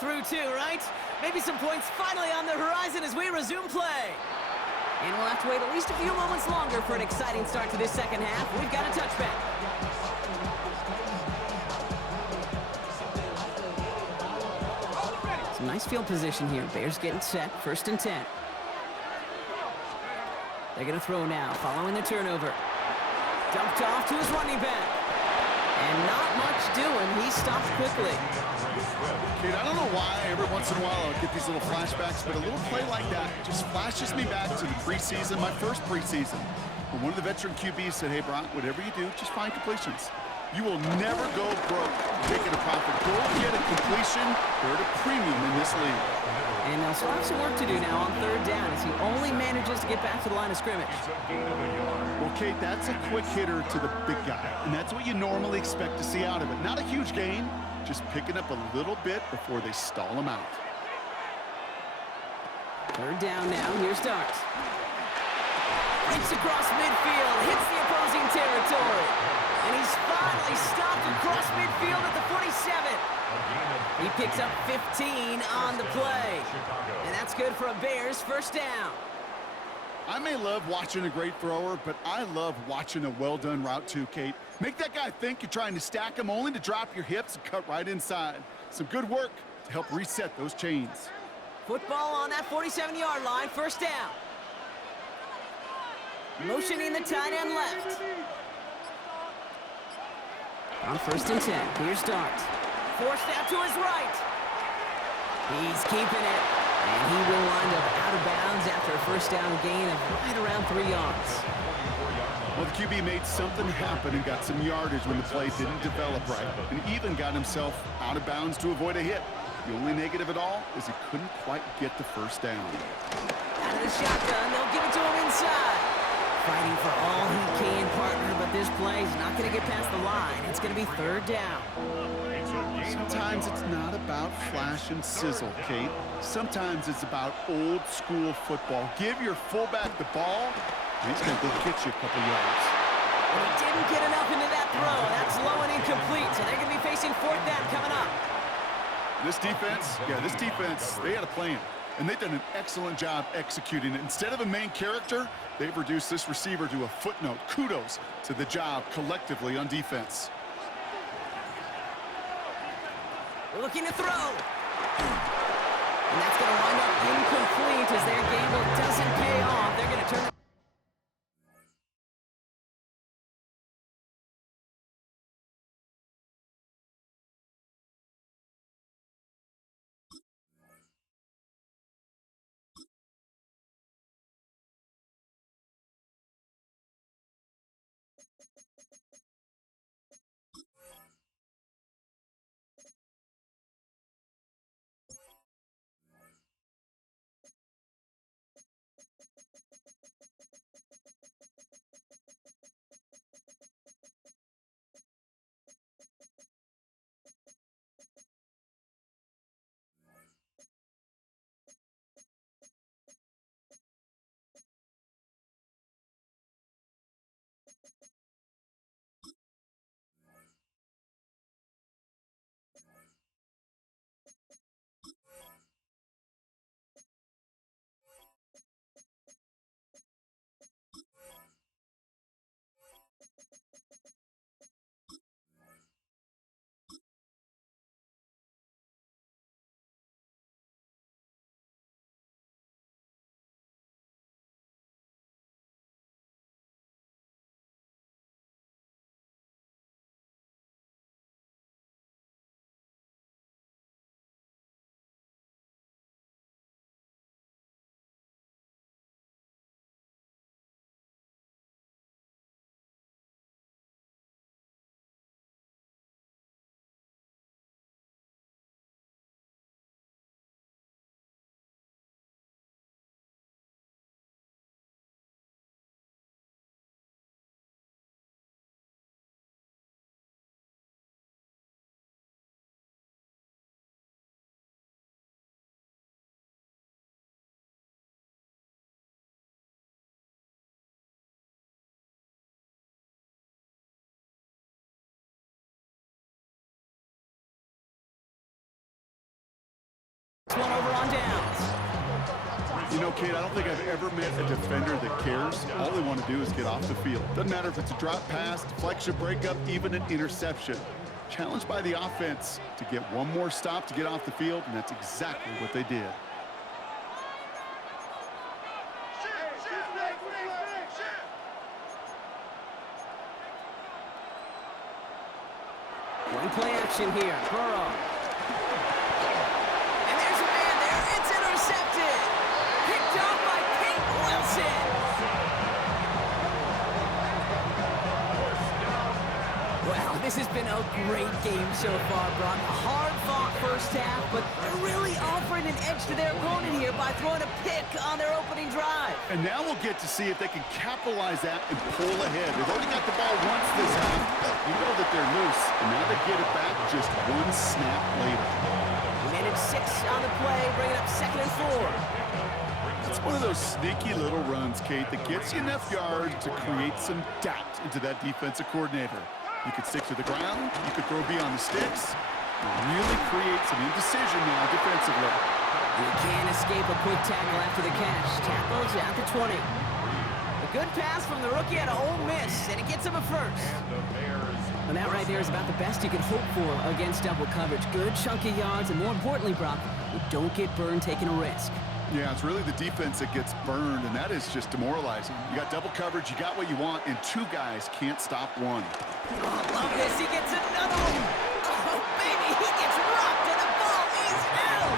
through too, right? Maybe some points finally on the horizon as we resume play. And we'll have to wait at least a few moments longer for an exciting start to this second half. We've got a touchback. Some nice field position here. Bears getting set, 1st and 10. They're going to throw now, following the turnover. Dumped off to his running back. And not much doing. He stopped quickly. Kate, I don't know why every once in a while I'll get these little flashbacks, but a little play like that just flashes me back to the preseason, my first preseason. When one of the veteran QBs said, hey, Brock, whatever you do, just find completions. You will never go broke taking a profit. Go get a completion. They're at a premium in this league. And they'll still have some work to do now on 3rd down as he only manages to get back to the line of scrimmage. Well, Kate, that's a quick hitter to the big guy, and that's what you normally expect to see out of it. Not a huge gain, just picking up a little bit before they stall him out. 3rd down now, here's Dart. Breaks across midfield, hits the opposing territory. And he's finally stopped across midfield at the 47. He picks up 15 on the play. And that's good for a Bears 1st down. I may love watching a great thrower, but I love watching a well-done route too, Kate. Make that guy think you're trying to stack him only to drop your hips and cut right inside. Some good work to help reset those chains. Football on that 47-yard line, 1st down. Motioning the tight end left. On 1st and 10, here's Dart. Forced out to his right. He's keeping it, and he will wind up out of bounds after a 1st down gain of right around 3 yards. Well, the QB made something happen and got some yardage when the play didn't develop right, and even got himself out of bounds to avoid a hit. The only negative at all is he couldn't quite get the 1st down. Out of the shotgun, they'll give it to him inside. Fighting for all he can, partner, but this play is not going to get past the line. It's going to be 3rd down. Sometimes it's not about flash and sizzle, Kate. Sometimes it's about old school football. Give your fullback the ball, and he's going to go get you a couple yards. And he didn't get enough into that throw. That's low and incomplete, so they're going to be facing 4th down coming up. This defense, they had a plan. And they've done an excellent job executing it. Instead of a main character, they've reduced this receiver to a footnote. Kudos to the job collectively on defense. Looking to throw. And that's going to wind up incomplete as their gamble doesn't pay off. They're going to turn it. turnover on downs. You know, Kate, I don't think I've ever met a defender that cares. All they want to do is get off the field. Doesn't matter if it's a drop pass, deflection, breakup, even an interception. Challenged by the offense to get one more stop to get off the field, and that's exactly what they did. One play action here. Burrow. And there's a man there. It's intercepted. Picked off by Peyton Wilson. Wow, this has been a great game so far, Brock. A hard-fought first half, but they're really offering an edge to their opponent here by throwing a pick on their opening drive. And now we'll get to see if they can capitalize that and pull ahead. They've already got the ball once this half. You know that they're loose, and now they get it back just one snap later. They managed 6 on the play, bringing up 2nd and 4. It's one of those sneaky little runs, Kate, that gets you enough yards to create some doubt into that defensive coordinator. You could stick to the ground, you could throw beyond the sticks, and really create some indecision now defensively. You can't escape a quick tackle after the catch. Tackles at the 20. A good pass from the rookie out of Ole Miss, and it gets him a first. And that right there is about the best you can hope for against double coverage. Good chunky yards, and more importantly, Brock, you don't get burned taking a risk. Yeah, it's really the defense that gets burned, and that is just demoralizing. You got double coverage, you got what you want, and 2 guys can't stop one. Oh, love this. He gets another one. Oh, baby, he gets rocked, and the ball is out.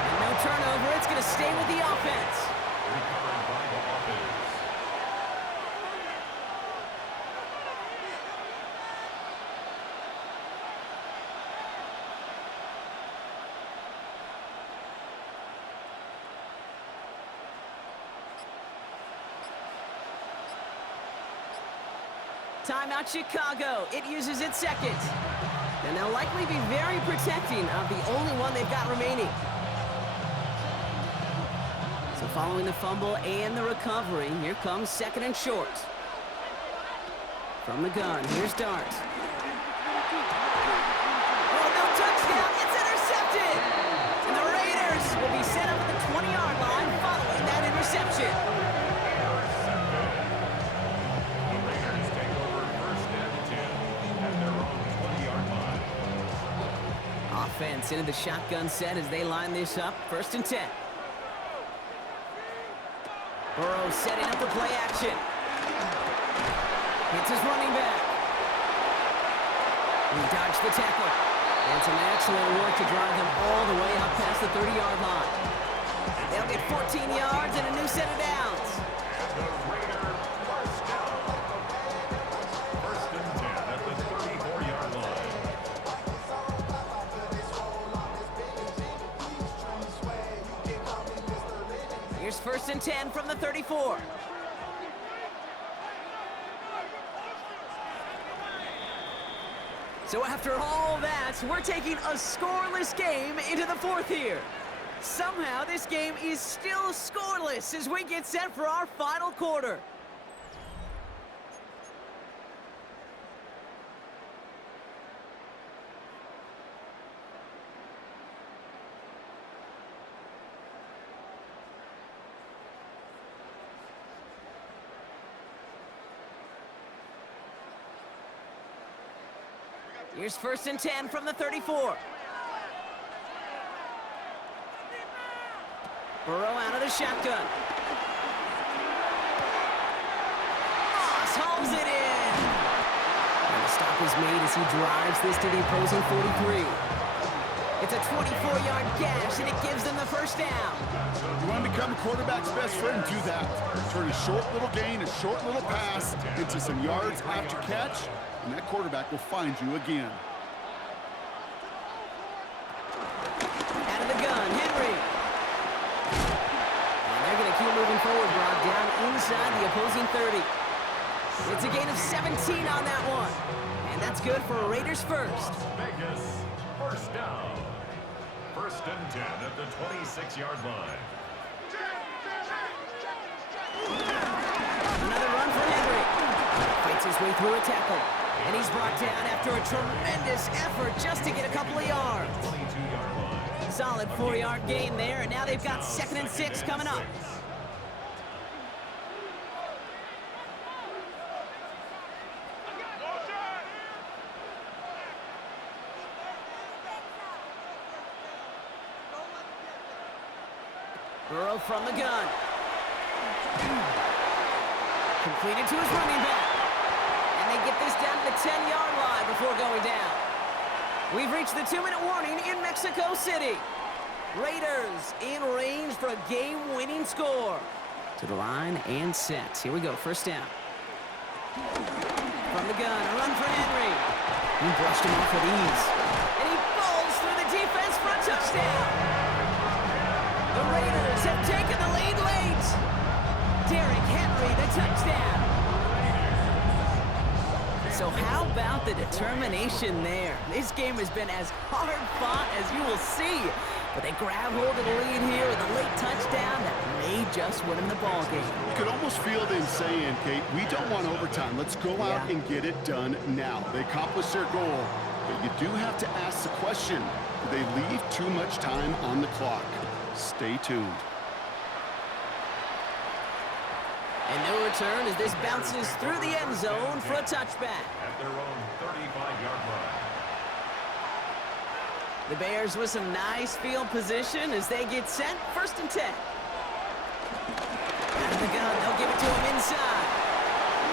And no turnover. It's going to stay with the offense. Timeout Chicago. It uses its 2nd. And they'll likely be very protecting of the only one they've got remaining. So following the fumble and the recovery, here comes 2nd and short. From the gun, here's Dart. Oh, no touchdown. It's intercepted. And the Raiders will be set up at the 20-yard line following that interception. Offense into the shotgun set as they line this up. 1st and 10. Burrow setting up the play action. Hits his running back. He dodged the tackle. And some excellent work to drive them all the way up past the 30-yard line. They'll get 14 yards and a new set of downs. First and 10 at the 34-yard line. Here's 1st and 10 from the 34. So after all that, we're taking a scoreless game into the 4th here. Somehow this game is still scoreless as we get set for our final quarter. Here's 1st and 10 from the 34. Burrow out of the shotgun. Moss hauls it in. And the stop is made as he drives this to the opposing 43. It's a 24-yard gash, and it gives them the first down. You want to become a quarterback's best friend, do that. Turn a short little gain, a short little pass into some yards after catch, and that quarterback will find you again. Out of the gun, Henry. And they're going to keep moving forward, Brock, down inside the opposing 30. It's a gain of 17 on that one. And that's good for a Raiders first. Vegas, first down. 1st and 10 at the 26-yard line. Another run for Henry. Fights his way through a tackle. And he's brought down after a tremendous effort just to get a couple of yards. 22-yard line. solid 4-yard gain there, and now they've got 2nd and 6 coming up. Burrow from the gun. Completed to his running back. And they get this down to the 10-yard line before going down. We've reached the 2-minute warning in Mexico City. Raiders in range for a game-winning score. To the line and set. Here we go, 1st down. From the gun, a run for Henry. He brushed him off with ease. And he falls through the defense for a touchdown. The Raiders have taken the lead late. Derrick Henry, the touchdown. So how about the determination there? This game has been as hard fought as you will see. But they grab hold of the lead here with a late touchdown that may just win them the ball game. You could almost feel them saying, Kate, we don't want overtime. Let's go out and get it done now. They accomplished their goal, but you do have to ask the question, do they leave too much time on the clock? Stay tuned. And no return as this bounces through the end zone for a touchback. At their own 35-yard line. The Bears with some nice field position as they get set. 1st and 10. Out of the gun, they'll give it to him inside.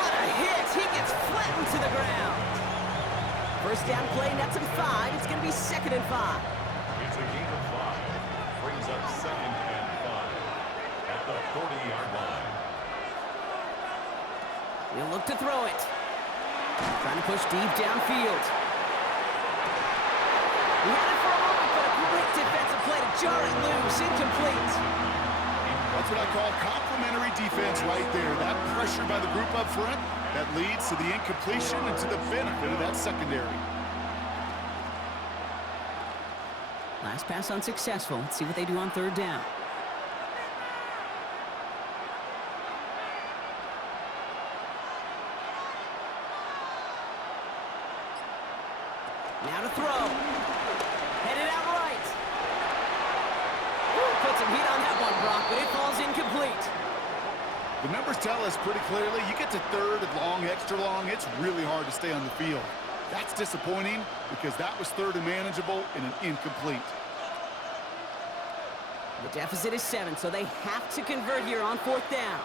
What a hit! He gets flattened to the ground. 1st down play, nets him 5. It's going to be 2nd and 5. It's a gain of 5. Brings up 2nd and 5 at the 40-yard line. He'll look to throw it. Trying to push deep downfield. He had it for a moment, but a great defensive play to jar it loose. Incomplete. That's what I call complimentary defense right there. That pressure by the group up front, that leads to the incompletion and to the benefit of that secondary. Last pass unsuccessful. Let's see what they do on 3rd down. Now to throw. Headed out right. Ooh, put some heat on that one, Brock, but it falls incomplete. The numbers tell us pretty clearly, you get to 3rd and long, extra long, it's really hard to stay on the field. That's disappointing because that was 3rd and manageable and an incomplete. The deficit is 7, so they have to convert here on 4th down.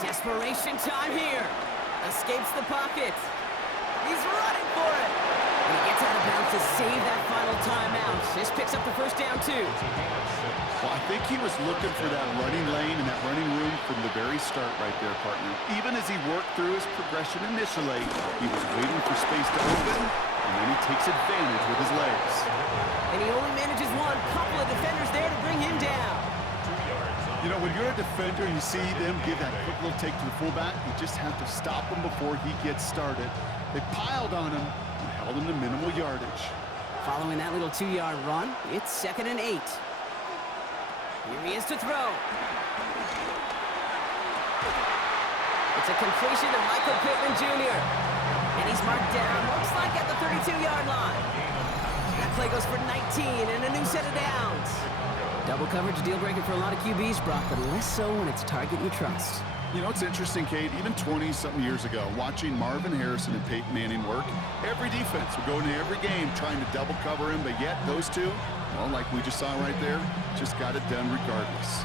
Desperation time here. Escapes the pocket. He's running for it. And he gets out of bounds to save that final timeout. This picks up the 1st down, too. Well, I think he was looking for that running lane and that running room from the very start right there, partner. Even as he worked through his progression initially, he was waiting for space to open, and then he takes advantage with his legs. And he only manages one. Couple of defenders there to bring him down. You know, when you're a defender and you see them give that quick little take to the fullback, you just have to stop him before he gets started. They piled on him and held him to minimal yardage. Following that little 2-yard run, it's 2nd and 8. Here he is to throw. It's a completion to Michael Pittman Jr. And he's marked down, looks like at the 32-yard line. That play goes for 19 and a new set of downs. Double coverage deal breaker for a lot of QBs, Brock, but less so when it's a target you trust. You know, it's interesting, Kate, even 20-something years ago, watching Marvin Harrison and Peyton Manning work, every defense would go into every game trying to double cover him, but yet those two, well, like we just saw right there, just got it done regardless.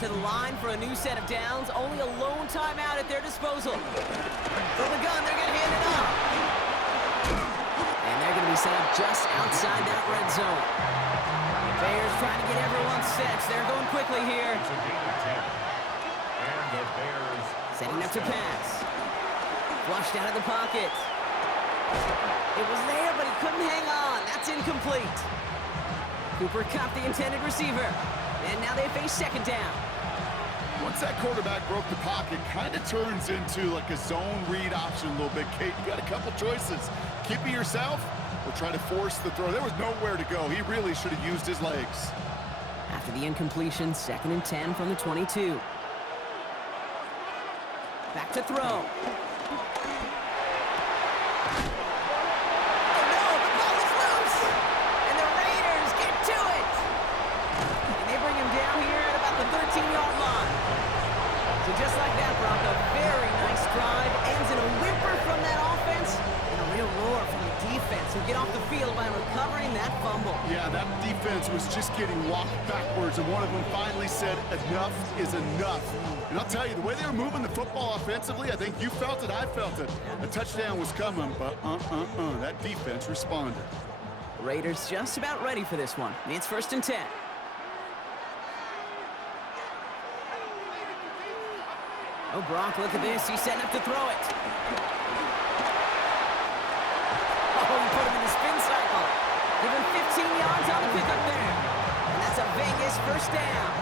To the line for a new set of downs, only a lone timeout at their disposal. From the gun, they're going to hand it off. And they're going to be set up just outside that red zone. The Bears trying to get everyone set. They're going quickly here. It's a gain of 10. And the Bears Setting up to pass. Flushed out of the pocket. It was there, but he couldn't hang on. That's incomplete. Cooper caught the intended receiver. And now they face 2nd down. Once that quarterback broke the pocket, kind of turns into like a zone read option a little bit, Kate. You got a couple choices. Keep it yourself or try to force the throw. There was nowhere to go. He really should have used his legs. After the incompletion, 2nd and 10 from the 22. Back to throw. Oh no, the ball is loose! And the Raiders get to it! And they bring him down here at about the 13-yard line. So just like that, Brock, a very nice drive ends in a whimper from that offense and a real roar from the defense who get off the field by recovering that fumble. Yeah, that defense was just getting walked backwards, and one of them finally said, enough is enough. And I'll tell you, the way they were moving the football offensively, I think you felt it, I felt it. A touchdown was coming, but that defense responded. The Raiders just about ready for this one. It's 1st and 10. Oh, Brock, look at this. He's setting up to throw it. Oh, he put him in the spin cycle. Give him 15 yards on the pickup there. And that's a Vegas 1st down.